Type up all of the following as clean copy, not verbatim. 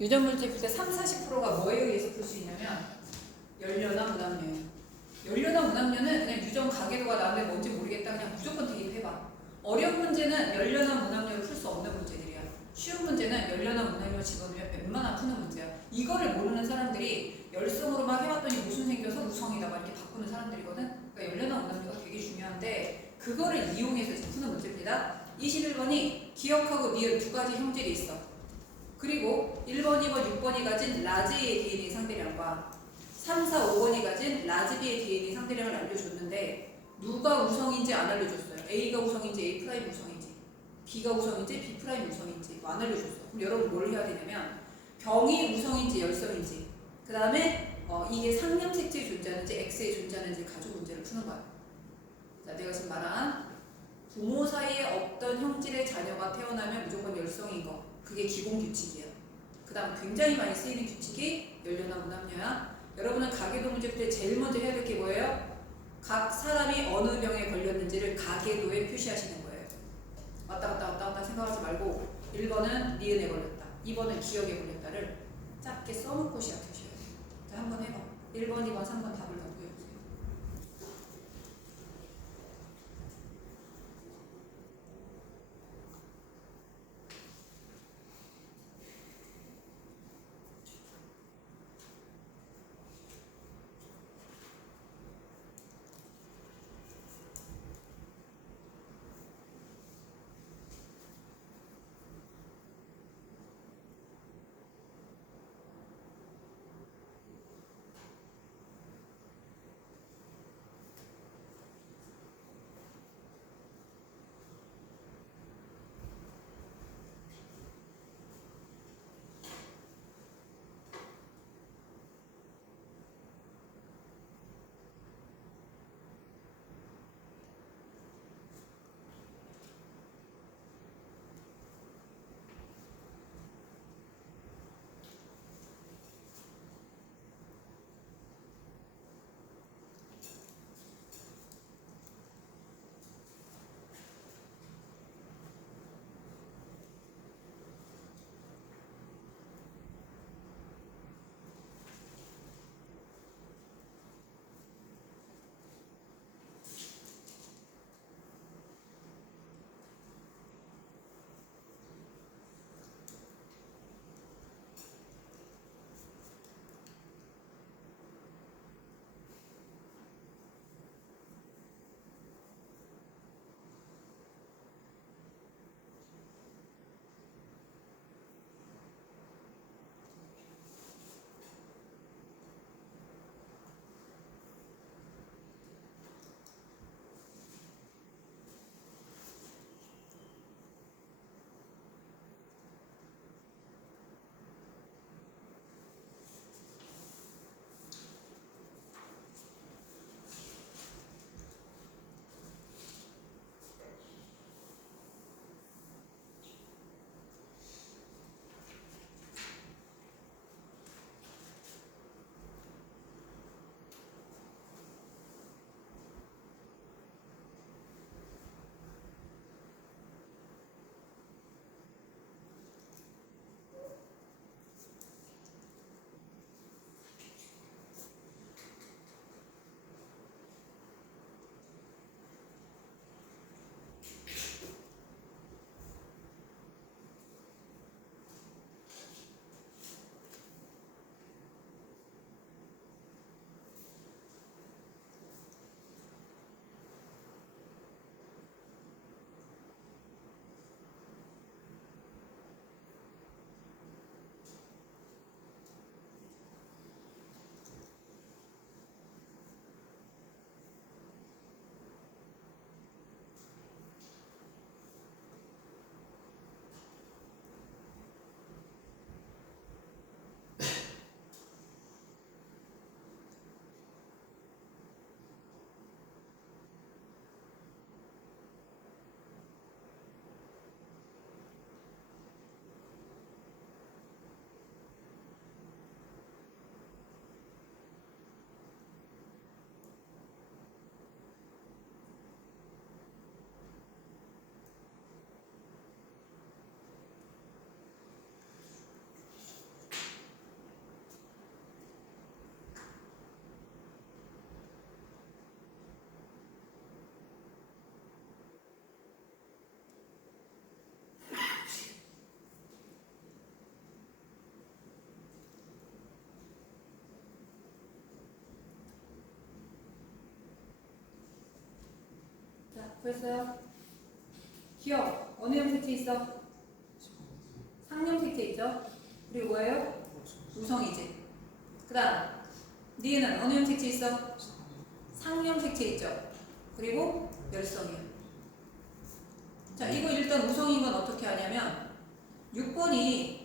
유전 문제 풀 때 3, 40%가 뭐에 의해서 풀 수 있냐면 연료나 문합료예요. 연료나 문합료는 그냥 유전 가계도가 나오는데 뭔지 모르겠다 그냥 무조건 대입해봐. 어려운 문제는 연료나 문합료를 풀 수 없는 문제들이야. 쉬운 문제는 연료나 문합료 집어넣으면 웬만하면 푸는 문제야. 이거를 모르는 사람들이 열성으로 막 해봤더니 무슨 생겨서 우성이다 막 이렇게 바꾸는 사람들이거든. 그러니까 연료나 문합료가 되게 중요한데 그거를 이용해서 이제 푸는 문제입니다. 21번이 기억하고 니은 두 가지 형질이 있어. 그리고 1번, 2번, 6번이 가진 라지의 DNA 상대량과 3, 4, 5번이 가진 라즈비의 DNA 상대량을 알려줬는데 누가 우성인지 안 알려줬어요. A가 우성인지 A 프라임 우성인지 B가 우성인지 B 프라임 우성인지 뭐 안 알려줬어. 그럼 여러분 뭘 해야 되냐면 병이 우성인지 열성인지 그 다음에 이게 상념색체에 존재하는지 X에 존재하는지 가지고 문제를 푸는 거야. 자, 내가 지금 말한 부모 사이에 없던 형질의 자녀가 태어나면 무조건 열성인 거 그게 기본 규칙이야. 그 다음 굉장히 많이 쓰이는 규칙이 연료나 문합료야. 여러분은 가계도 문제 때 제일 먼저 해야 될 게 뭐예요? 각 사람이 어느 병에 걸렸는지를 가계도에 표시하시는 거예요. 왔다 갔다 왔다 갔다 생각하지 말고 1번은 니은에 걸렸다 2번은 기억에 걸렸다를 짧게 써놓고 시작하셔야 돼요. 자, 한번 해봐. 1번, 2번, 3번 답을 다 보여주세요. 구했어요? 기억 어느 형 색채 있어? 상형 색채 있죠? 그리고 뭐예요? 우성이지. 그 다음 니은은 어느 형 색채 있어? 상형 색채 있죠? 그리고 열성이야. 자, 이거 일단 우성인 건 어떻게 하냐면 6번이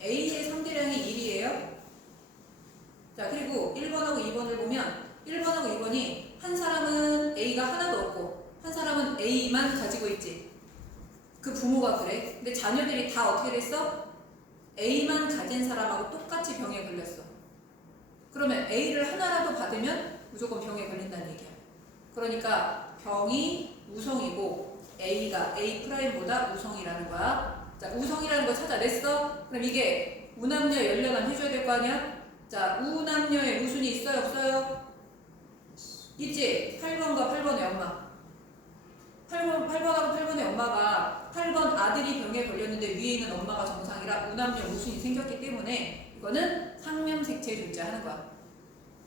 A의 상대량이 1이에요. 자, 그리고 1번하고 2번을 보면 1번하고 2번이 한 사람은 A가 하나도 없고 한 사람은 A만 가지고 있지. 그 부모가 그래. 근데 자녀들이 다 어떻게 됐어? A만 가진 사람하고 똑같이 병에 걸렸어. 그러면 A를 하나라도 받으면 무조건 병에 걸린다는 얘기야. 그러니까 병이 우성이고 A가 A'보다 우성이라는 거야. 자, 우성이라는 거 찾아냈어? 그럼 이게 우남녀 열려남 해줘야 될 거 아니야? 자, 우남녀의 우순이 있어요? 없어요? 있지? 8번과 8번의 엄마. 8번하고 8번의 엄마가 8번 아들이 병에 걸렸는데 위에 있는 엄마가 정상이라 우남녀 우순이 생겼기 때문에 이거는 상명색채 존재하는 거야.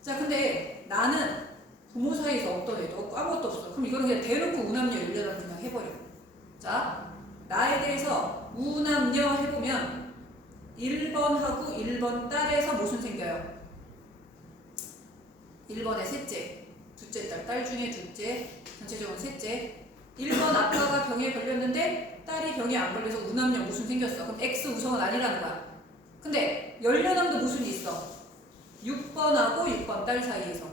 자, 근데 나는 부모 사이에서 어떤 애도 없고 아무것도 없어. 그럼 이거는 그냥 대놓고 우남녀 열려남 그냥 해버려. 자, 나에 대해서 우남녀 해보면 1번하고 1번 딸에서 무슨 생겨요? 1번의 셋째, 둘째 딸, 딸 중에 둘째, 전체적으로 셋째. 1번 아빠가 병에 걸렸는데 딸이 병에 안 걸려서 우남녀 무슨 생겼어. 그럼 X 우성은 아니라는 거야. 근데 열려남도 무슨이 있어? 6번하고 6번 딸 사이에서.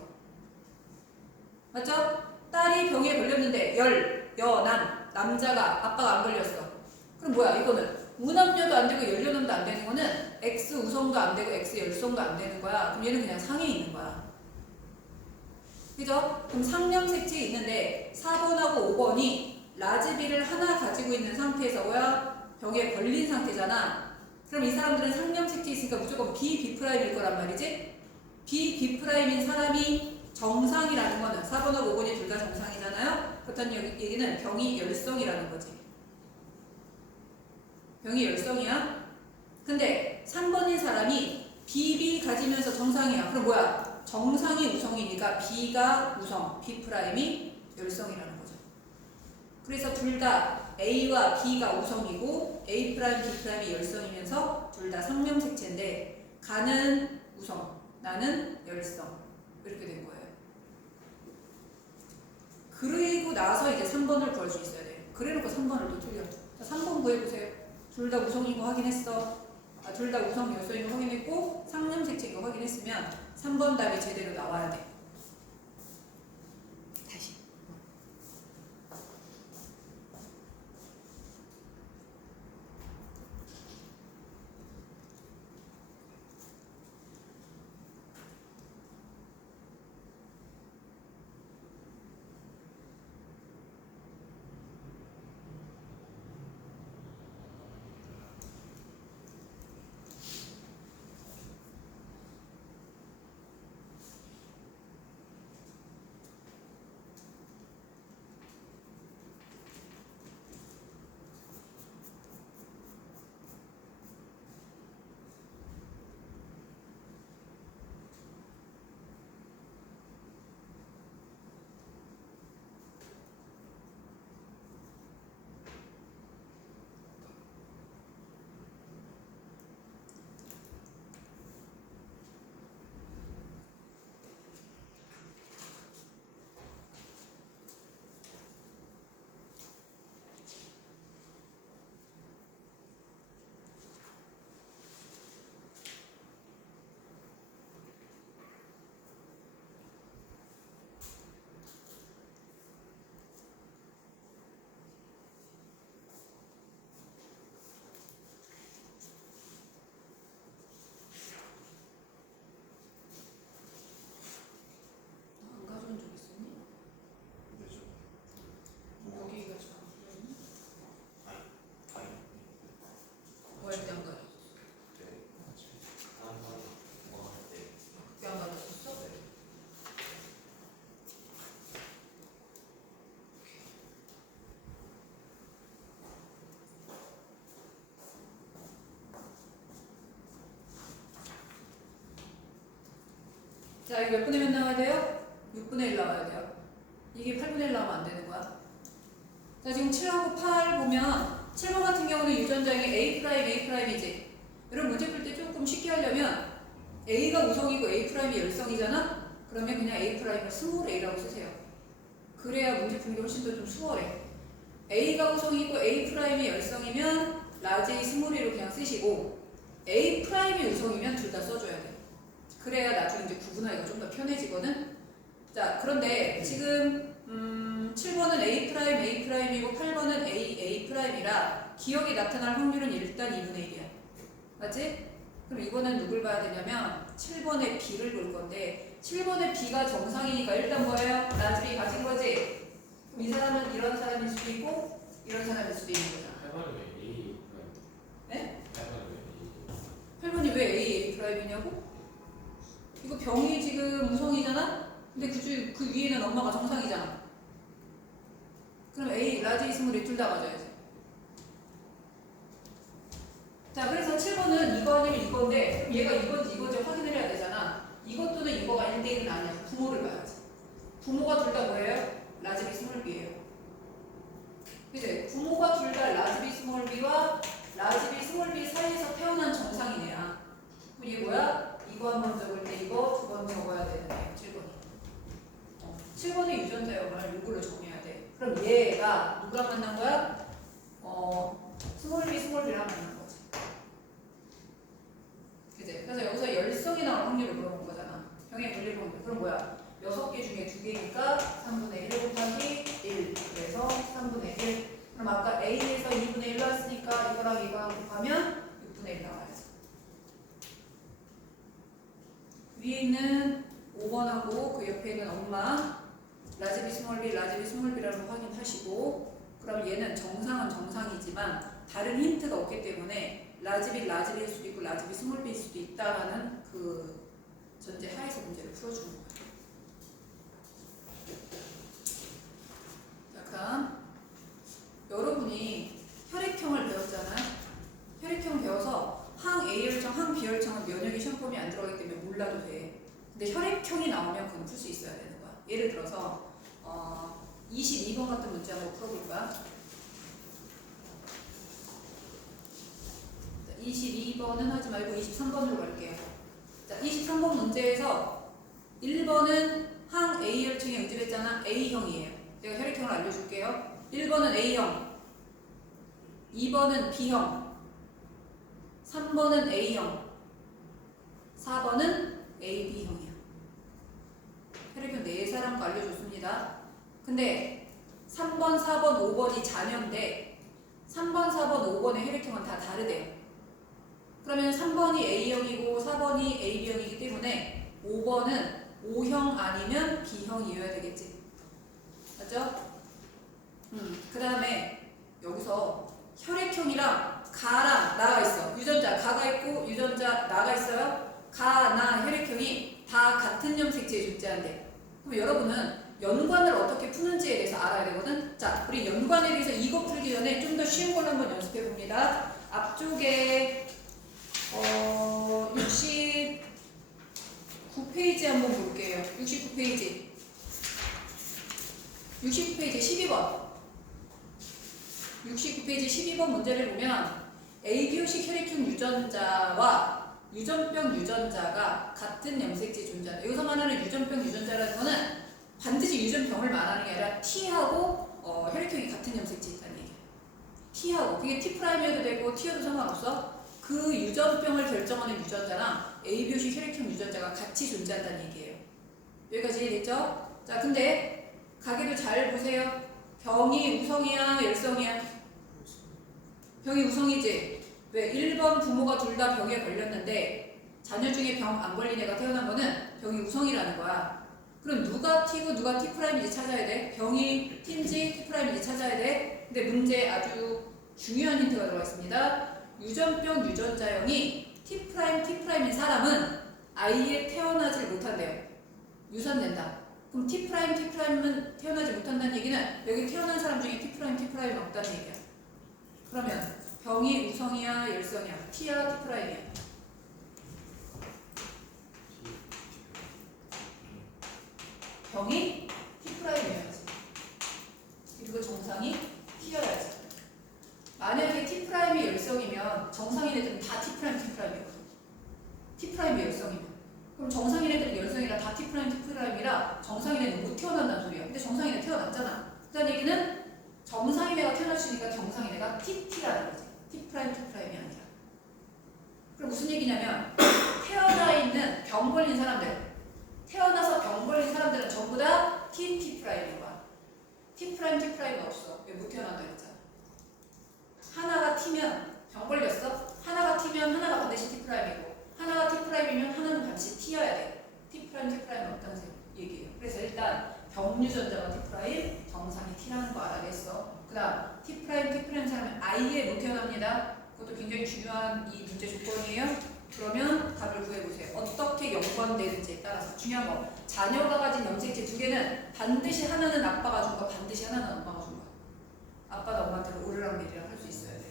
맞죠? 딸이 병에 걸렸는데 여남, 남자가 아빠가 안 걸렸어. 그럼 뭐야 이거는 우남녀도 안 되고 열려남도 안 되는 거는 X 우성도 안 되고 X 열성도 안 되는 거야. 그럼 얘는 그냥 상에 있는 거야. 그죠? 그럼 상명색채 있는데 4번하고 5번이 라즈비를 하나 가지고 있는 상태에서야 병에 걸린 상태잖아. 그럼 이 사람들은 상명색채 있으니까 무조건 B'B'일 거란 말이지? B'B'인 사람이 정상이라는 거는 4번하고 5번이 둘 다 정상이잖아요? 그렇다는 얘기는 병이 열성이라는 거지. 병이 열성이야? 근데 3번인 사람이 BB 가지면서 정상이야. 그럼 뭐야? 정상이 우성이니까 B가 우성, B'이 열성이라는 거죠. 그래서 둘 다 A와 B가 우성이고 A', B'이 열성이면서 둘 다 상명색채인데 가는 우성, 나는 열성 이렇게 된 거예요. 그리고 나서 이제 3번을 구할 수 있어야 돼요. 그래놓고 3번을 또 틀려. 자, 3번 구해보세요. 둘 다 우성인 거 확인했어. 둘 다 우성 열성인 거 확인했고 상명색채인 거 확인했으면 3번 답이 제대로 나와야 돼. 다시. 안 가져온 적 있었니? 여기가 좀 뭐 할 때 안 가져? 그때 안 가졌었어? 자, 이거 몇 분의 몇 나와야 돼요? 6분의 1 나와야 돼요. 이게 8분의 1 나오면 안 되는 거야. 자, 지금 7하고 8 보면 7번 같은 경우는 유전자형이 A'A'이지. 여러분 문제 풀 때 조금 쉽게 하려면 A가 우성이고 A'이 열성이잖아? 그러면 그냥 A'을 스몰 a라고 쓰세요. 그래야 문제 푸는 게 훨씬 더 좀 수월해. A가 우성이고 A'이 열성이면 라지 A 스몰 a로 그냥 쓰시고 A'이 우성이면 둘 다 써줘야 돼. 그래야 나중에 이제 구분하기가 좀 더 편해지거든. 자, 그런데 지금 7번은 A'I고 8번은 A'I라 기억이 나타날 확률은 일단 2분의 1이야. 맞지? 그럼 이거는 누굴 봐야 되냐면 7번의 B를 볼 건데 7번의 B가 정상이니까 일단 뭐예요? 라지 가진 거지? 그럼 이 사람은 이런 사람일 수도 있고 이런 사람일 수도 있는 거잖아. 8번은 왜 A 네? 8번은 왜 A? 8번이 왜 A'I냐고? 이거 병이 지금 우성이잖아? 근데 그 위에는 엄마가 정상이잖아. 그럼 A, 라지 스몰이 둘 다 가져야지. 자, 그래서 7번은 이거 아니면 이건데 그럼 얘가 이건지 확인을 해야 되잖아. 이것 또는 이거가 1대1은 아니야. 부모를 봐야지. 부모가 둘 다 뭐예요? 라지 B 스몰 B예요. 그치? 부모가 둘 다 라지 B 스몰 B와 라지 B 스몰 B 사이에서 태어난 정상이네야. 그럼 이게 뭐야? 이거 한 번 적을 때 이거 두 번 적어야 되는데 7번이. 7번의 유전자형을 이걸로 정해야 돼. 그럼 얘가 누구랑 만난 거야? 스몰 B랑 만난 거지. 그치? 그래서 여기서 열성이 나올 확률을 물어본 거잖아. 병의 분리를 본 거. 그럼 뭐야? 6개 중에 2개니까 3분의 1 곱하기 1. 그래서 3분의 1. 그럼 아까 A에서 2분의 1 나왔으니까 이거랑 곱하면 6분의 1 나와야지. 위에 있는 5번하고 그 옆에 있는 엄마 라지 B 스몰 B라는 거 확인하시고 그럼 얘는 정상은 정상이지만 다른 힌트가 없기 때문에 라지 B일 수도 있고 라지 B 스몰 B일 수도 있다라는 그 전제 하에서 문제를 풀어주는 거예요. 자, 그럼 여러분이 혈액형을 배웠잖아요. 혈액형 배워서 항 A혈청, 항 B혈청은 면역이 시험범위 안 들어가기 때문에 몰라도 돼. 근데 혈액형이 나오면 그건 풀 수 있어야 되는 거야. 예를 들어서 22번 같은 문제 한번 풀어볼 거야. 22번은 하지 말고 23번으로 갈게요. 자, 23번 문제에서 1번은 항 A혈청에 응집했잖아. A형이에요. 제가 혈액형을 알려줄게요. 1번은 A형, 2번은 B형, 3번은 A형, 4번은 AB형이야. 혈액형 4사람 거 알려줬습니다. 근데 3번, 4번, 5번이 자녀인데 3번, 4번, 5번의 혈액형은 다 다르대요. 그러면 3번이 A형이고 4번이 AB형이기 때문에 5번은 O형 아니면 B형이어야 되겠지. 맞죠? 그 다음에 여기서 혈액형이랑 가랑 나가 있어. 유전자 가가 있고 유전자 나가 있어요. 가, 나, 혈액형이 다 같은 염색체에 존재한대. 그럼 여러분은 연관을 어떻게 푸는지에 대해서 알아야 되거든. 자, 우리 연관에 대해서 이거 풀기 전에 좀 더 쉬운 걸로 한번 연습해 봅니다. 앞쪽에 69페이지 한번 볼게요. 69페이지 12번 69페이지 12번 문제를 보면 ABO식 혈액형 유전자와 유전병 유전자가 같은 염색체에 존재한다. 여기서 말하는 유전병 유전자라는 거는 반드시 유전병을 말하는 게 아니라 T하고 혈액형이 같은 염색체에 있다는 얘기예요. T하고 그게 T'여도 되고 T여도 상관없어. 그 유전병을 결정하는 유전자랑 ABO식 혈액형 유전자가 같이 존재한다는 얘기예요. 여기까지 이해됐죠? 자, 근데 가계도 잘 보세요. 병이 우성이야, 열성이야? 병이 우성이지. 왜? 1번 부모가 둘 다 병에 걸렸는데 자녀 중에 병 안 걸린 애가 태어난 거는 병이 우성이라는 거야. 그럼 누가 T고 누가 T'인지 찾아야 돼. 병이 T인지 T'인지 찾아야 돼. 근데 문제에 아주 중요한 힌트가 들어가 있습니다. 유전병 유전자형이 T'인 사람은 아예 태어나질 못한대요. 유산된다. 그럼 T'은 태어나지 못한다는 얘기는 여기 태어난 사람 중에 T'은 없다는 얘기야. 그러면 병이 우성이야, 열성이야? T야, T'이야? 병이 T'이어야지. 그리고 정상이 T' 열성이면. 그럼 정상인 애들이 열성이라 다 T', T'이라 정상인 애는 못 태어난다는 소리야. 근데 정상인 애 태어났잖아. 그다는 얘기는 정상인 애가 태어날 수 있으니까 정상인 애가 TT라는 거지. T', T'이 아니라. 그럼 무슨 얘기냐면 태어나 있는 병 걸린 사람들, 태어나서 병 걸린 사람들은 전부 다 T'인 거야. T''가 없어. 왜 못 태어난다 했잖아. 하나가 T면 병 걸렸어? 하나가 T면 하나가 반드시 T'이고 하나가 T'이면 하나는 반드시 T여야 돼. T''은 없다는 얘기예요. 그래서 일단 병유전자가 T', 정상이 T라는 거 알아냈어. 그 다음 T', 사람은 아예 못 태어납니다. 그것도 굉장히 중요한 이 문제 조건이에요. 그러면 답을 구해보세요. 어떻게 연관되는지에 따라서 중요한 거. 자녀가 가진 염색체 두 개는 반드시 하나는 아빠가 준 거, 반드시 하나는 엄마가 준 거. 아빠나 엄마한테는 오르락내리락 할 수 있어야 돼.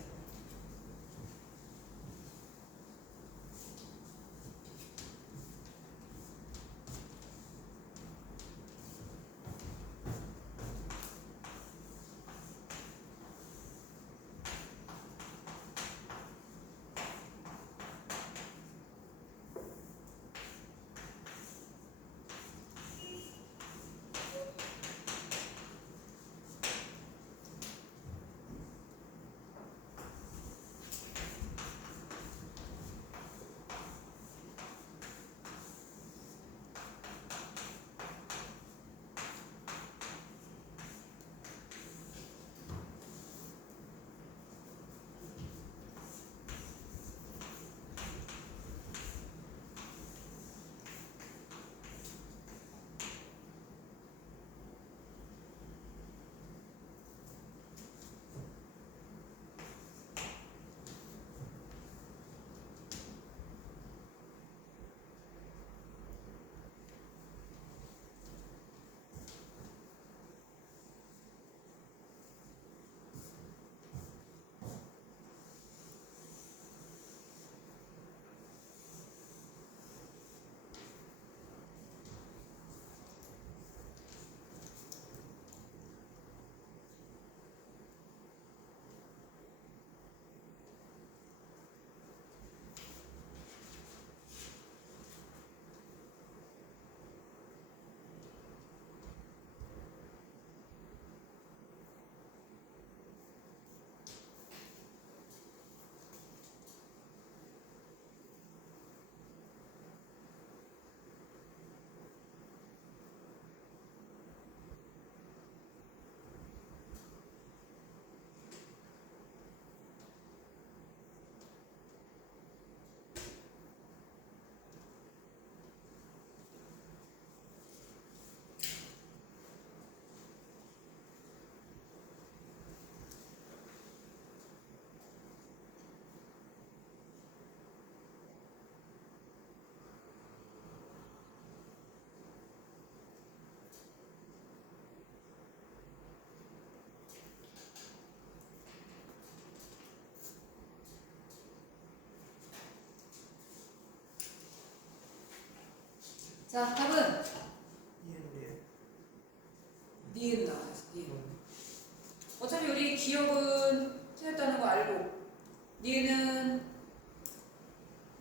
자, 답은 니은 나왔어. 니은. 어차피 우리 기억은 틀렸다는 거 알고 니은은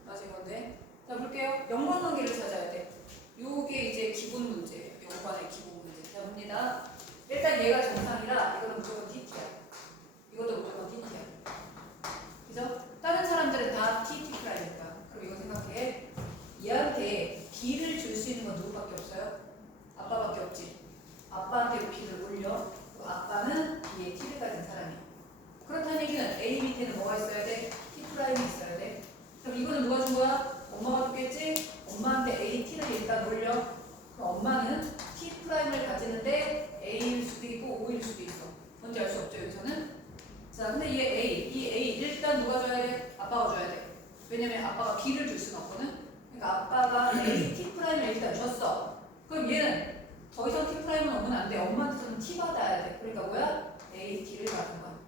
맞은 건데. 자, 볼게요. 연관관계를 찾아야 돼. 요게 이제 기본 문제예요. 연관의 기본 문제. 자, 봅니다. 일단 얘가 정상이라 이거는 무조건 TT야. 이것도 무조건 TT야. 그죠? 다른 사람들은 다 TT'니까. 그럼 이거 생각해. 얘한테 B를 줄 수 있는 건 누구밖에 없어요? 아빠밖에 없지. 아빠한테 B를 올려. 아빠는 B에 T를 가진 사람이야. 그렇다는 얘기는 A 밑에는 뭐가 있어야 돼? T'이 있어야 돼. 그럼 이거는 누가 준 거야? 엄마가 줬겠지? 엄마한테 A, T를 일단 올려. 그럼 엄마는 T'를 가지는데 A일 수도 있고 O일 수도 있어. 뭔지 알 수 없죠, 여기서는? 자, 근데 이 A 일단 누가 줘야 돼? 아빠가 줘야 돼. 왜냐면 아빠가 B를 줄 수는 없거든? 그러니까 아빠가 A, T'를 일단 줬어. 그럼 얘는 더 이상 T'는 오면 안 돼. 엄마한테서는 T 받아야 돼. 그러니까 뭐야? A, T를 받는 거야.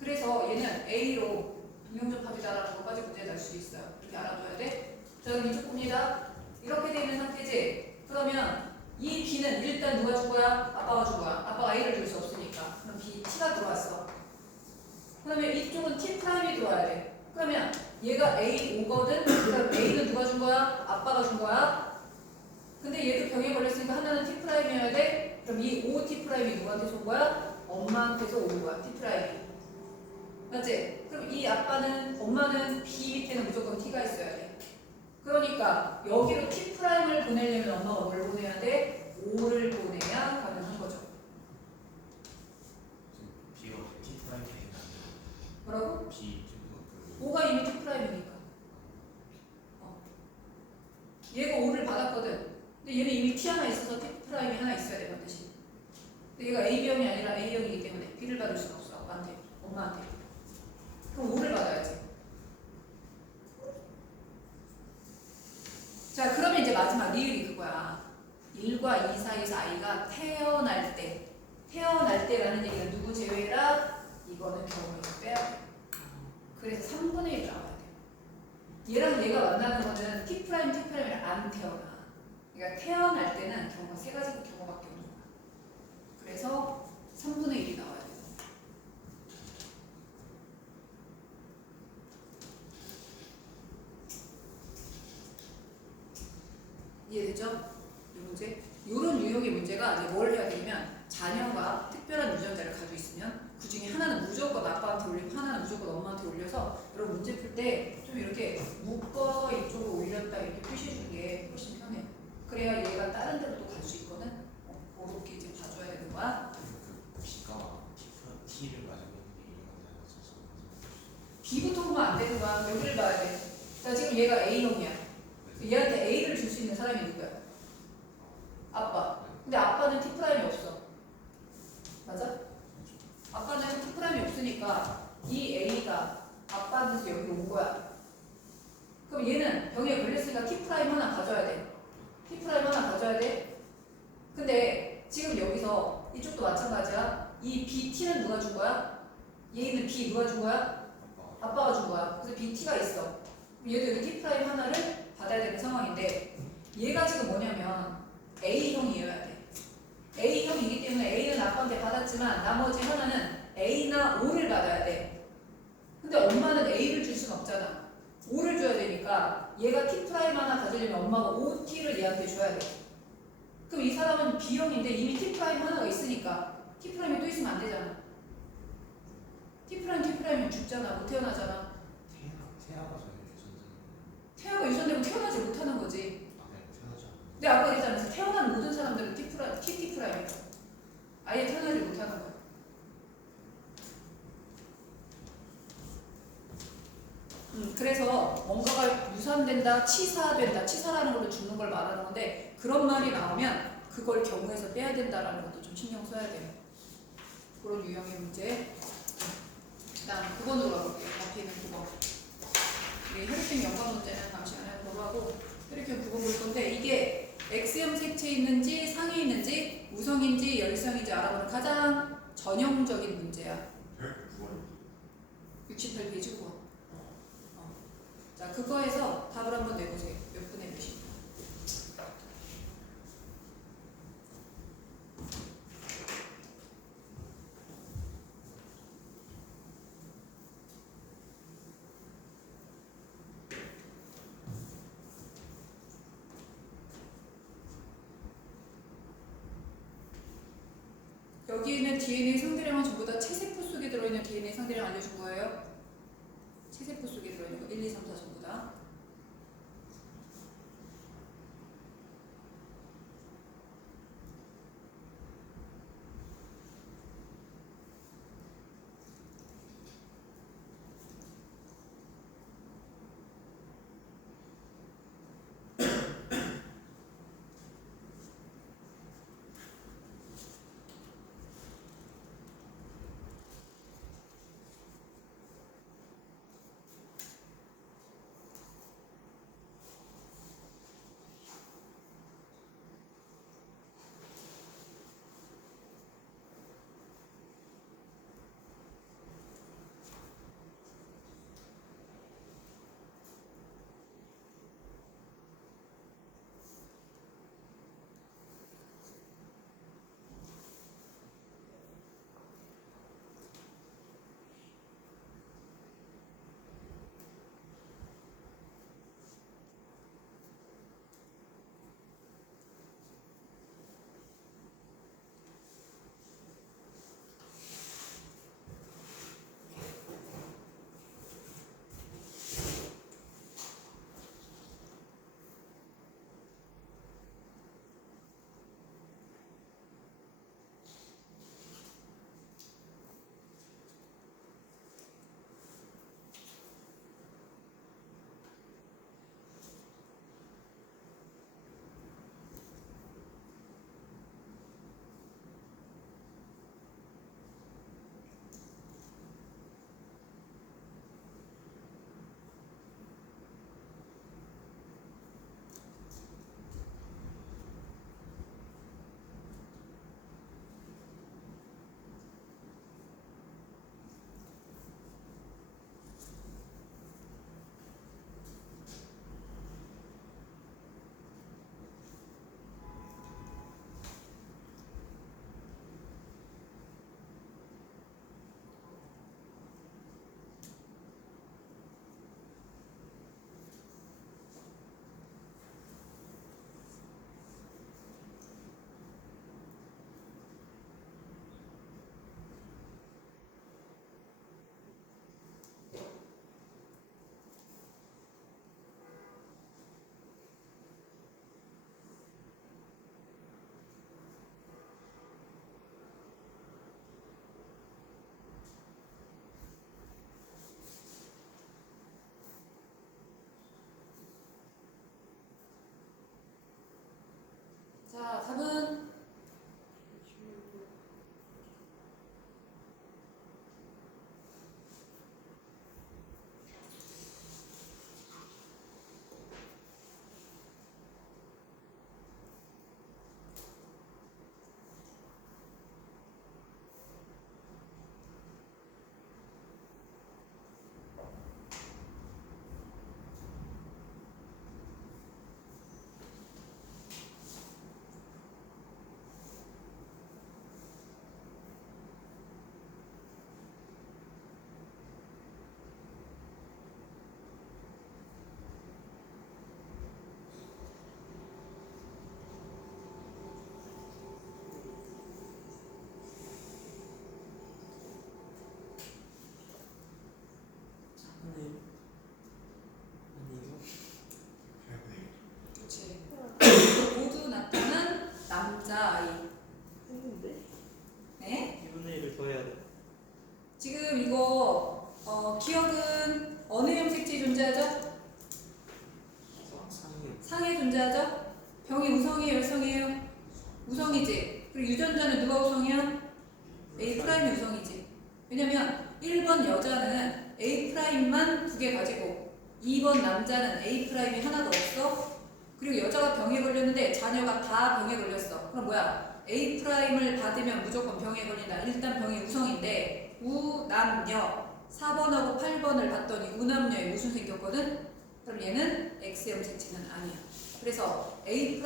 그래서 얘는 A로 동명접합이다라는 것까지 문제 날 수 있어요. 이렇게 알아둬야 돼. 자, 그럼 이쪽 봅니다. 이렇게 돼 있는 상태지. 그러면 이 B는 일단 누가 준 거야? 아빠가 준 거야. 아빠가 A를 줄 수 없으니까. 그럼 B, T가 들어왔어. 그러면 이쪽은 T'이 들어와야 돼. 그러면 얘가 A 오거든. 그럼 A는 누가 거야? 아빠가 준 거야? 근데 얘도 병에 걸렸으니까 하나는 T'이어야 돼? 그럼 이 OT'이 누구한테 준 거야? 엄마한테서 온 거야. T'이. 맞지? 그럼 이 엄마는 B 밑에는 무조건 T가 있어야 돼. 그러니까 여기로 T'을 보내려면 엄마가 뭘 보내야 돼? O를 보내야 가능한 거죠. B가 T 프라임 되니까 뭐라고? B O가 이미 T'이니까. 얘가 5를 받았거든. 근데 얘는 이미 T 하나 있어서 T 프라임이 하나 있어야 돼, 반드시. 근데 얘가 AB형이 아니라 A형이기 때문에 B를 받을 수가 없어, 아빠한테, 엄마한테. 그럼 5를 받아야지. 자, 그러면 이제 마지막 리을이 그거야. 1과 2 사이에서 아이가 태어날 때라는 얘기가 누구 제외라? 이거는 경우에서 빼야 돼. 그래서 3분의 1 나와야 돼. 얘랑 얘가 만나는 거는 T'T'을 안 태어나. 그러니까 태어날 때는 경우가 세 가지 경우밖에 없는 거야. 그래서 3분의 1이 나와야 돼. 이해되죠? 이 문제? 이런 유형의 문제가 이제 뭘 해야 되냐면 자녀가 특별한 유전자를 가지고 있으면 그 중에 하나는 무조건 아빠한테 올리고 하나는 무조건 엄마한테 올려서 여러분 문제 풀 때 좀 이렇게 묶어서 이쪽으로 올렸다 이렇게 표시해 주는 게 훨씬 편해. 그래야 얘가 다른 데로 또 갈 수 있거든. 그렇게 이제 봐줘야 되는 거야. 그 B가 T를 가지고 있는 게 이해가 안 돼서 B부터 보면 안 되는 거야. 여기를 봐야 돼. 자, 지금 얘가 A형이야. 얘한테 A를 줄 수 있는 사람이 누구야? 아빠. 근데 아빠는 T'이 없어. 맞아? 아빠는 T'이 없으니까 이 A가 아빠한테서 여기 온 거야. 그럼 얘는 병에 걸렸으니까 T' 하나 가져야 돼. T' 하나 가져야 돼. 근데 지금 여기서 이쪽도 마찬가지야. 이 BT는 누가 준 거야? 얘는 B 누가 준 거야? 아빠가 준 거야. 그래서 BT가 있어. 얘도 여기 T' 하나를 받아야 되는 상황인데 얘가 지금 뭐냐면 A형이어야 돼. A형이기 때문에 A는 아빠한테 받았지만 나머지 하나는 A나 O를 받아야 돼. 근데 엄마는 A를 줄 수는 없잖아. O를 줘야 되니까 얘가 T' 하나 가지려면 엄마가 OT를 얘한테 줘야 돼. 그럼 이 사람은 B형인데 이미 T' 하나가 있으니까 T'이 또 있으면 안 되잖아. T'이면 죽잖아. 못 태어나잖아. 태아가 전에 유전자 태아가 유전되면 태어나지 못하는 거지. 태어나지 않는 근데 아까 그랬잖아. 태어난 모든 사람들은 T'이야. 아예 태어나지 못하는 거야. 그래서 뭔가가 유산된다, 치사된다, 치사라는 걸로 죽는 걸 말하는 건데 그런 말이 나오면 그걸 경우에서 빼야 된다라는 것도 좀 신경 써야 돼요. 그런 유형의 문제. 그다음 9번으로 가볼게요. 앞에 있는 9번. 우리 혈액형 연관 문제는 다음 시간에 하도록 하고 혈액형 9번 볼 건데 이게 X형 색채 있는지 상에 있는지 우성인지 열성인지 알아보는 가장 전형적인 문제야. 68페이지 9번. 자, 그거에서 답을 한번 내보세요. 몇 분의 몇입니까? 여기 있는 DNA 상대량은 전부 다 체세포 속에 들어있는 DNA 상대량 알려준 거예요. 체세포 속에 들어있는 거 1, 2, 3, 4 전부 다. 남자 아이. 했는데? 네? 2분의 1을 더해야 돼. 지금 이거 기억은 어느 형식지 존재하죠? 상이요. 상에 존재하죠? 병이 우성이에요, 열성이에요? 우성이지. 그리고 유전자는 누가 우성이야? A'이 우성이지. 왜냐면 1번 여자는 A'만 2개 가지고 2번 남자는 A'이 하나도 없어. 그리고 여자가 병에 걸렸는데 자녀가 다 병에 걸렸어. 그럼 뭐야? A'을 받으면 무조건 병에 걸린다. 일단 병이 우성인데 우남녀 4번하고 8번을 봤더니 우남녀에 무슨 생겼거든? 그럼 얘는 X형 색치는 아니야. 그래서 A'이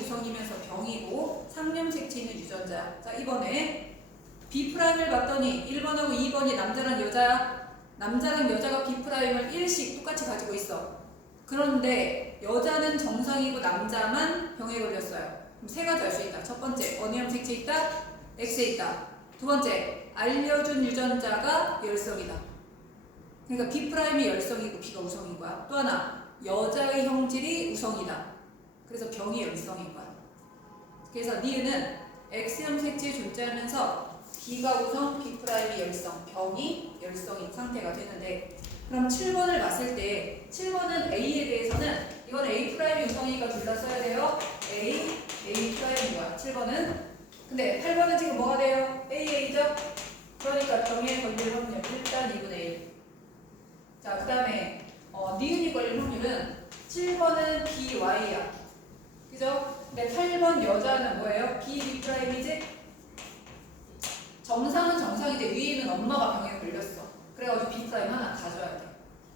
우성이면서 병이고 상념 색치는 유전자야. 자, 이번에 B'을 봤더니 1번하고 2번이 남자랑 여자야. 남자랑 여자가 B'을 1씩 똑같이 가지고 있어. 그런데 여자는 정상이고 남자만 병에 걸렸어요. 그럼 세 가지 알 수 있다. 첫 번째, 어느 형 색채 있다? X에 있다. 두 번째, 알려준 유전자가 열성이다. 그러니까 B'이 열성이고 B가 우성인 거야. 또 하나, 여자의 형질이 우성이다. 그래서 병이 열성인 거야. 그래서 니은은 X형 색채에 존재하면서 B가 우성, B'이 열성, 병이 열성인 상태가 되는데, 그럼 7번을 봤을 때 7번은 A에 대해서는 이건 A' 우성이니까 둘 다 써야 돼요. A'인 거야. 7번은. 근데 8번은 지금 뭐가 돼요? AA죠? 그러니까 병에 걸릴 확률 일단 2분의 1. 자, 그 다음에 니은이 걸릴 확률은 7번은 BY야. 그죠? 근데 8번 여자는 뭐예요? B'이지? 정상은 정상인데 위에 있는 엄마가 병에 걸렸어. 그래가지고 B' 하나 가져야 돼.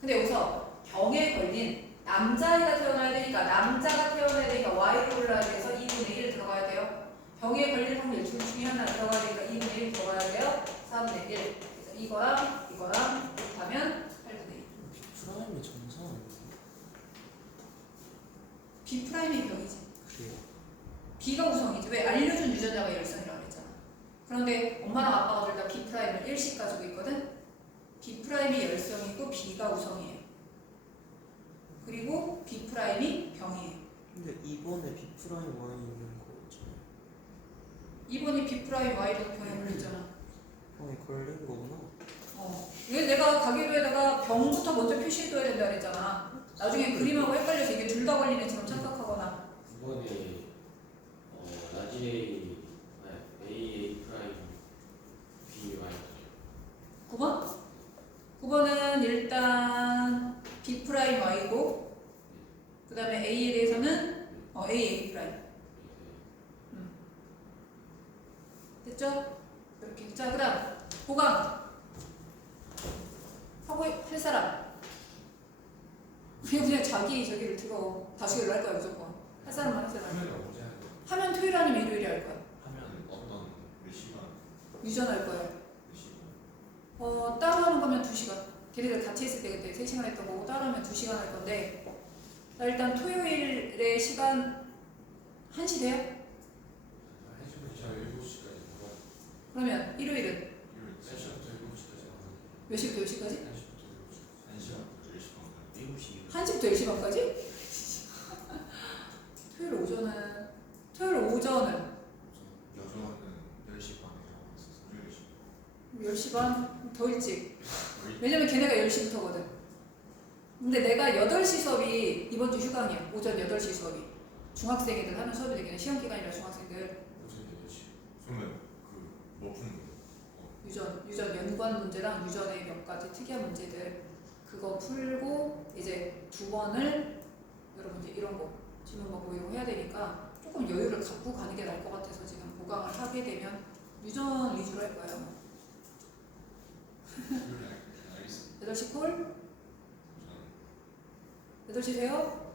근데 여기서 병에 걸린 남자아이가 태어나야 되니까 남자가 태어나야 되니까 Y를 골라야 돼서 2분의 1 들어가야 돼요. 병에 걸릴 확률 둘 중에 하나 들어가야 되니까 2분의 1 들어가야 돼요. 4분의 1. 그래서 이거랑 곱하면 8분의 1. 프라임이 정상 아니에요? B'이 병이지. 그래요? B가 우성이지. 왜? 알려준 유전자가 열성이라고 그랬잖아. 그런데 엄마랑 아빠가 둘 다 B'을 1씩 가지고 있거든. B'이 열성이고 B가 우성이에요. 그리고 B'이 병이에요. 근데 2번에 B 프라임 Y 있는 거잖아요. 2번이 B'Y도 병에 걸렸잖아. 병에 걸린 거구나. 왜 내가 가계도에다가 병부터 먼저 표시해둬야 된다 그랬잖아. 나중에 그림하고 헷갈려서 이게 둘 다 걸린 애처럼 착각하거나. 9번에 라지 A 프라임 B Y 9번? 9번은 일단 B'Y고 그 다음에 A에 대해서는 A'. 됐죠? 이렇게. 자, 그 다음 보강 하고 할 사람. 그냥 자기 저기를 들어. 다시 연락할 거야 무조건. 할 사람만 할 사람. 화면을 언제 하는 거야? 하면 토요일 아니면 일요일에 할 거야. 하면 어떤 몇 시간? 유전할 거야. 몇 시간? 따로 하는 거면 2시간. 걔네들 같이 했을 때 그때 3시간 했던 거고 따로 하면 2시간 할 건데, 자, 일단 토요일에 시간 1시 돼요? 해주면 저 7시까지 먹어요. 그러면 일요일은 3시부터 7시까지 먹어요. 몇 시부터 몇 시까지? 1시부터 7시까지 1시부터 10시간 1시부터 10시반까지? 토요일 오전은 여자는 10시 반에 일어났어서 10시 10시 반? 더 일찍. 왜냐면 걔네가 10시부터거든. 근데 내가 8시 수업이 이번 주 휴강이야. 오전 8시 수업이. 중학생 애들 하는 수업이 되겠네. 시험기간이라 중학생들. 오전 8시 그러면 그뭐 푸는 거예요? 유전 연관 문제랑 유전의 몇 가지 특이한 문제들 그거 풀고 이제 2번을 여러분 이제 이런 거 질문 받고 이런 거 해야 되니까 조금 여유를 갖고 가는 게 나을 것 같아서 지금 보강을 하게 되면 유전 위주로 할 거예요. 알겠습니다. 8시 콜? 8시 돼요?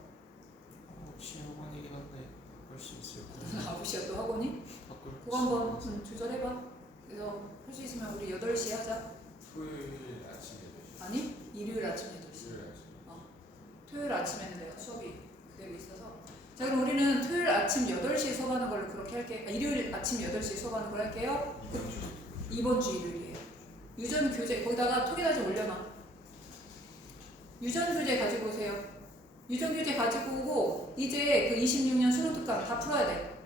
9시 학원이긴 한데 바꿀 수 있어요. 9시야 또 학원이? 바꿀 그거 한번 조절해봐. 그래서 할 수 있으면 우리 8시에 하자. 토요일 아침에 8시 아니? 일요일 아침 8시. 일요일 아침에 토요일 아침에는 내가 수업이 그대로 있어서. 자, 그럼 우리는 토요일 아침 8시에 수업하는 걸로 그렇게 할게요. 일요일 아침 8시에 수업하는 걸 할게요. 이번 주 일요일이에요. 유전 교재 거기다가 톡에다 좀 올려놔. 유전 교재 가지고 오세요. 유전 교재 가지고 오고 이제 그 26년 수능 특강 다 풀어야 돼.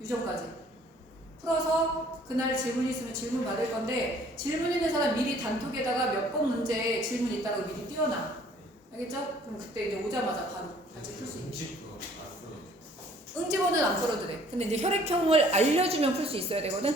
유전까지 풀어서 그날 질문 있으면 질문 받을 건데 질문 있는 사람 미리 단톡에다가 몇 번 문제 질문 있다고 미리 띄워놔. 알겠죠? 그럼 그때 이제 오자마자 바로 같이 풀 수 있는. 응집 그거 안 풀어도 돼. 응집어는 안 풀어도 돼. 근데 이제 혈액형을 알려주면 풀 수 있어야 되거든.